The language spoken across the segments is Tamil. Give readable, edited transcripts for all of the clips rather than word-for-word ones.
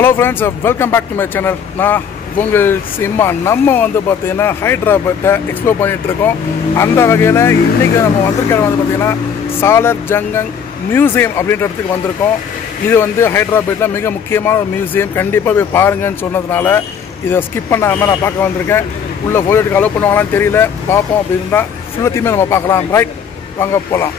Hello friends, welcome back to my channel. நான் உங்கள் சிம்மா. நம்ம வந்து பார்த்தீங்கன்னா ஹைதராபாத்தை எக்ஸ்ப்ளோர் பண்ணிகிட்டு இருக்கோம். அந்த வகையில் இன்றைக்கி நம்ம வந்திருக்கிறது வந்து பார்த்திங்கன்னா சாலர் ஜங்கங் மியூசியம் அப்படின்ற இடத்துக்கு வந்திருக்கோம். இது வந்து ஹைதராபாத்தில் மிக முக்கியமான ஒரு மியூசியம். கண்டிப்பாக போய் பாருங்கன்னு சொன்னதுனால இதை ஸ்கிப் பண்ணாமல் நான் பார்க்க வந்திருக்கேன். உள்ளே ஃபோட்டோ எடுக்க அலோவ் பண்ணுவாங்களான்னு தெரியல, பார்ப்போம். அப்படின்னா ஃபுல்லத்தையுமே நம்ம பார்க்கலாம். ரைட், வாங்க போகலாம்.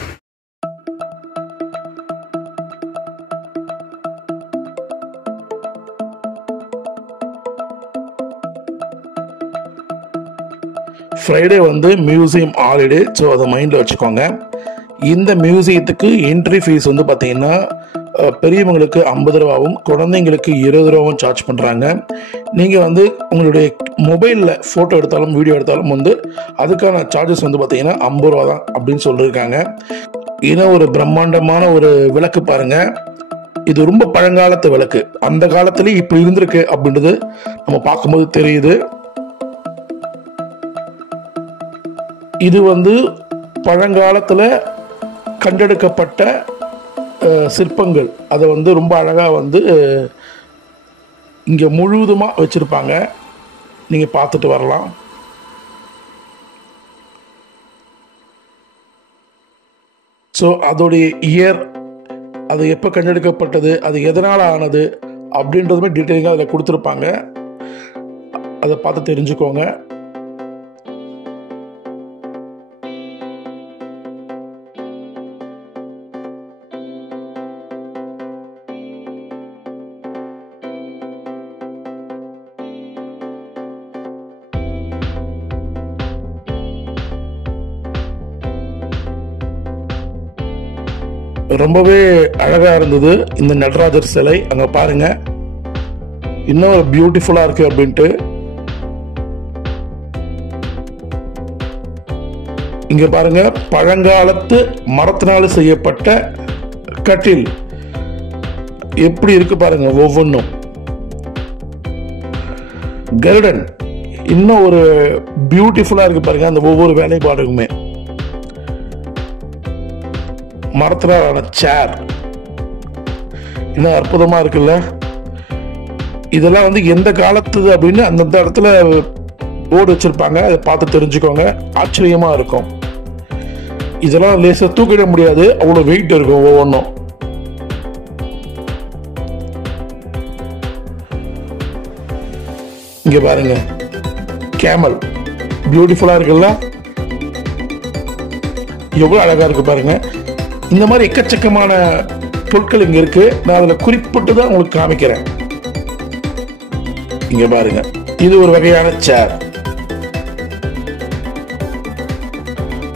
ஃப்ரைடே வந்து மியூசியம் ஹாலிடே, ஸோ அதை மைண்டில் வச்சுக்கோங்க. இந்த மியூசியத்துக்கு என்ட்ரி ஃபீஸ் வந்து பார்த்தீங்கன்னா பெரியவங்களுக்கு 50 ரூபாவும் குழந்தைங்களுக்கு 20 ரூபாவும் சார்ஜ் பண்ணுறாங்க. நீங்கள் வந்து உங்களுடைய மொபைலில் ஃபோட்டோ எடுத்தாலும் வீடியோ எடுத்தாலும் வந்து அதுக்கான சார்ஜஸ் வந்து பார்த்தீங்கன்னா 50 ரூபா தான் அப்படின்னு சொல்லியிருக்காங்க. இன்னும் ஒரு பிரம்மாண்டமான ஒரு விளக்கு பாருங்கள். இது ரொம்ப பழங்காலத்து விளக்கு. அந்த காலத்துலேயும் இப்படி இருந்திருக்கு அப்படின்றது நம்ம பார்க்கும்போது தெரியுது. இது வந்து பழங்காலத்தில் கண்டெடுக்கப்பட்ட சிற்பங்கள். அதை வந்து ரொம்ப அழகாக வந்து இங்கே முழுவதுமாக வச்சுருப்பாங்க. நீங்கள் பார்த்துட்டு வரலாம். ஸோ அதோடைய இயர், அது எப்போ கண்டெடுக்கப்பட்டது, அது எதனால் ஆனது அப்படின்றதுமே டீட்டெயிலாக அதில் கொடுத்துருப்பாங்க. அதை பார்த்து தெரிஞ்சுக்கோங்க. ரொம்பவே அழகா இருந்தது இந்த நடராஜர் சிலை. அங்க பாருங்க, இன்னும் பியூட்டிஃபுல்லா இருக்கு அப்படின்ட்டு. இங்க பாருங்க, பழங்காலத்து மரத்தினால செய்யப்பட்ட கட்டில் எப்படி இருக்கு பாருங்க. ஒவ்வொன்றும் கருடன் இன்னும் ஒரு பியூட்டிஃபுல்லா இருக்கு பாருங்க. அந்த ஒவ்வொரு வேலைப்பாடுக்குமே மரத்தினாலான சேர் இன்னும் அற்புதமா இருக்குல்ல. இதெல்லாம் வந்து எந்த காலத்துது அப்படின்னு அந்தந்த இடத்துல போர்டு வச்சிருப்பாங்க. அதை பார்த்து தெரிஞ்சுக்கோங்க. ஆச்சரியமா இருக்கும். இதெல்லாம் லேசா தூக்கிட முடியாது, அவ்வளவு வெயிட் இருக்கும் ஒவ்வொன்றும். இங்க பாருங்க, கேமல் பியூட்டிஃபுல்லா இருக்குல்ல. எவ்வளவு அழகா இருக்கு பாருங்க. இந்த மாதிரி எக்கச்சக்கமான பொருட்கள் இங்க இருக்கு. நான் அதுல குறிப்பிட்டு தான் உங்களுக்கு காமிக்கிறேன். இங்க பாருங்க, இது ஒரு வகையான சேர்.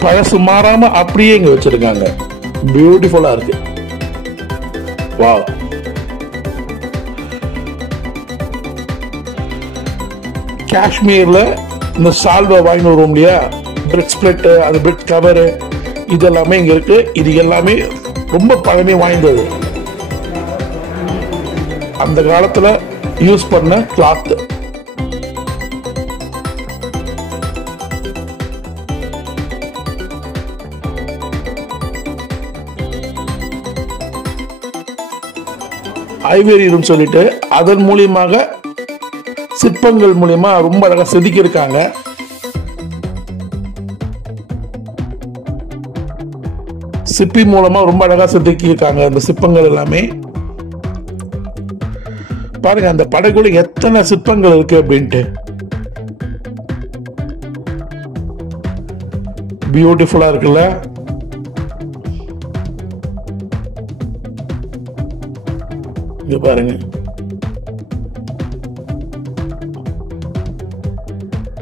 பழசு மாறாம அப்படியே இங்க வச்சிருக்காங்க. பியூட்டிஃபுல்லா இருக்கு. வாவ். காஷ்மீர்ல இந்த சால்வை வாங்கி வருவோம் இல்லையா, பிரெட் ஸ்பிளிட், அது பிரெட் கவரு, இதெல்லாமே இங்க இருக்கு. இது எல்லாமே ரொம்ப பழமை வாய்ந்தது. அந்த காலத்துல யூஸ் பண்ண கிளாத். ஐவேரியம் சொல்லிட்டு அதன் மூலியமாக சிற்பங்கள் மூலியமா ரொம்ப அழகா செதுக்கி இருக்காங்க. சிப்பி மூலமா ரொம்ப அழகா செதுக்கி இருக்காங்க அந்த சிற்பங்கள் எல்லாமே. பாருங்க, அந்த படகுல எத்தனை சிற்பங்கள் இருக்கு அப்படின்ட்டு. பியூட்டிஃபுல்லா இருக்குல்ல. இங்க பாருங்க,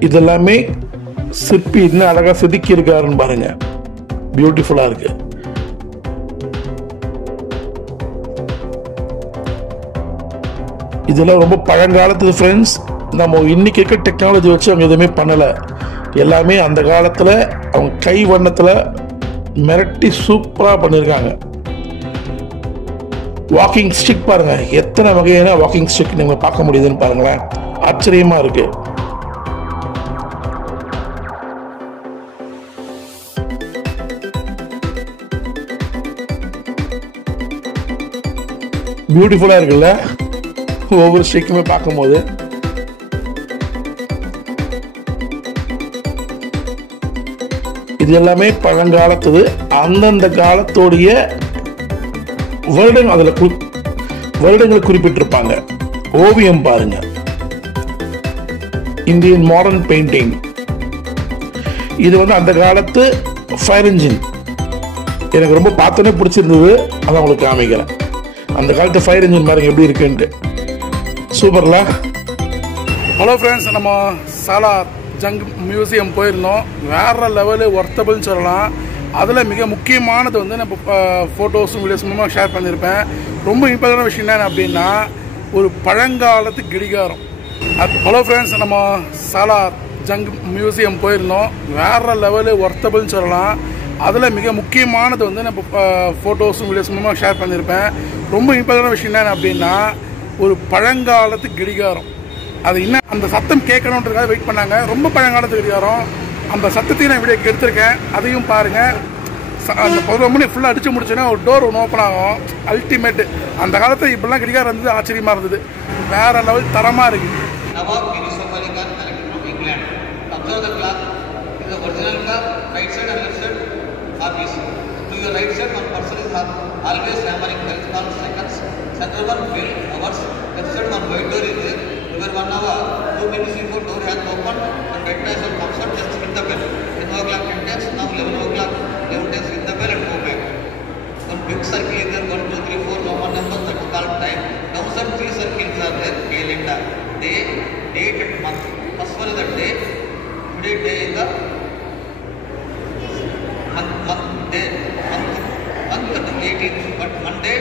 இதெல்லாமே சிற்பி இன்னும் அழகா செதுக்கி இருக்காருன்னு பாருங்க. பியூட்டிஃபுல்லா இருக்கு. இதெல்லாம் ரொம்ப பழங்காலத்து ஃப்ரெண்ட்ஸ். நம்ம இன்னைக்கு இருக்க டெக்னாலஜி வச்சு அவங்க எதுவுமே பண்ணல. எல்லாமே அந்த காலத்துல அவங்க கை வண்ணத்துல மிரட்டி சூப்பரா பண்ணிருக்காங்க. வாக்கிங் ஸ்டிக் பாருங்க, எத்தனை வகையான வாக்கிங் ஸ்டிக் நீங்க பார்க்க முடியுதுன்னு பாருங்களேன். ஆச்சரியமா இருக்கு. பியூட்டிஃபுல்லா இருக்குல்ல. ஒவ்வொரு ஸ்ட்ரீக்குமே பார்க்கும்போது. இது எல்லாமே பழங்காலத்தது. அந்தந்த காலத்தோடைய வருடங்களை குறிப்பிட்டிருப்பாங்க. ஓவியம் பாருங்க, இந்தியன் மாடர்ன் பெயிண்டிங். இது வந்து அந்த காலத்து ஃபயர் இன்ஜின். எனக்கு ரொம்ப பார்த்தோன்னே பிடிச்சிருந்தது, அதான் உங்களுக்கு காமிக்கிறேன். அந்த காலத்து ஃபயர் இன்ஜின் பாருங்க எப்படி இருக்குன்ட்டு. சூப்பர்ல. ஹலோ ஃப்ரெண்ட்ஸ், நம்ம சாலார் ஜங் மியூசியம் போயிருந்தோம். வேற லெவலு ஒர்த்தபிள்னு சொல்லலாம். அதில் மிக முக்கியமானது வந்து நம்ம ஃபோட்டோஸும் வீடியோஸ் மூலமாக ஷேர் பண்ணியிருப்பேன். ரொம்ப இம்பார்ட்டன்டான விஷயம் என்ன அப்படின்னா, ஒரு பழங்காலத்து கடிகாரம். ஹலோ ஃப்ரெண்ட்ஸ், நம்ம சாலார் ஜங் மியூசியம் போயிருந்தோம். வேற லெவலு ஒர்த்தபிள்னு சொல்லலாம். அதில் மிக முக்கியமானது வந்து நம்ம ஃபோட்டோஸும் வீடியோஸ் மூலமாக ஷேர் பண்ணியிருப்பேன். ரொம்ப இம்பார்ட்டன்டான விஷயம் என்ன அப்படின்னா, ஒரு பழங்காலத்து கடிகாரம். அது இன்னும் அந்த சத்தம் கேட்கணுன்றதுக்காக வெயிட் பண்ணாங்க. ரொம்ப பழங்காலத்து கடிகாரம். அந்த சத்தத்தையும் நான் வீடியோக்கு எடுத்திருக்கேன், அதையும் பாருங்கள். அந்த 11 மணி ஃபுல்லாக அடித்து முடிச்சோன்னா ஒரு டோர் ஒன்று ஓப்பன் ஆகும். அல்டிமேட்டு. அந்த காலத்தில் இப்படிலாம் கடிகாரம் இருந்தது, ஆச்சரியமாக இருந்தது. வேற லெவல் தரமாக இருக்குது. Big circle is there, 1, 2, 3, 4, Roman numbers, that is called time. Downside 3 circles are there, calendar. Day, date and month. First one is the day. Today day is the day, month at the 18th. But Monday,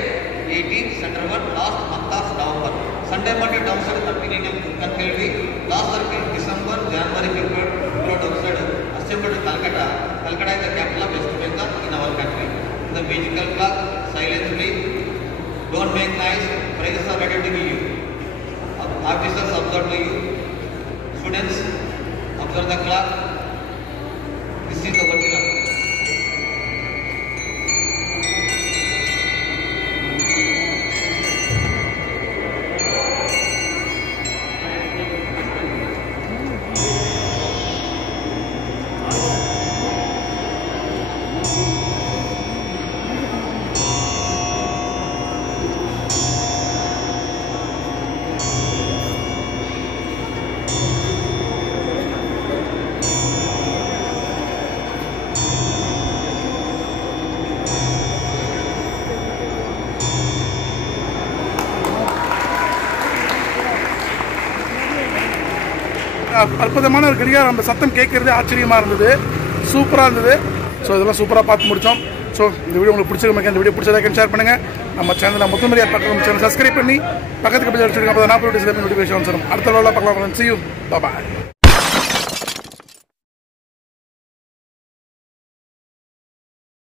18th, center one, last month of November. Sunday, Monday, downside 13 am can be. Last circle, December, January, February, downside. Assemble to Calcutta. Calcutta is the capital of West Bengal in our country. The magical clock, silently, don't make noise, prizes are ready to give you. Officers observe to you. Students, observe the clock. This is the original. அற்புதமான ஒரு கடிகாரம். அந்த சத்தம் கேட்கறது ஆச்சரியமாக இருந்தது, சூப்பராக இருந்தது. ஸோ இதெல்லாம் சூப்பராக பார்த்து முடித்தோம். ஸோ இந்த வீடியோ உங்களுக்கு பிடிச்சிருக்க, இந்த வீடியோ பிடிச்சதை ஷேர் பண்ணுங்கள். நம்ம சேனலை முத்துமரியார் பக்கம் சேனல் சப்ஸ்கிரைப் பண்ணி பக்கத்துக்கு போய் வச்சுருக்கோம். அப்போ நான் நோட்டிஃபிகேஷன் வந்துடும். அடுத்த வேலை பார்க்கலாம். See you. Bye bye.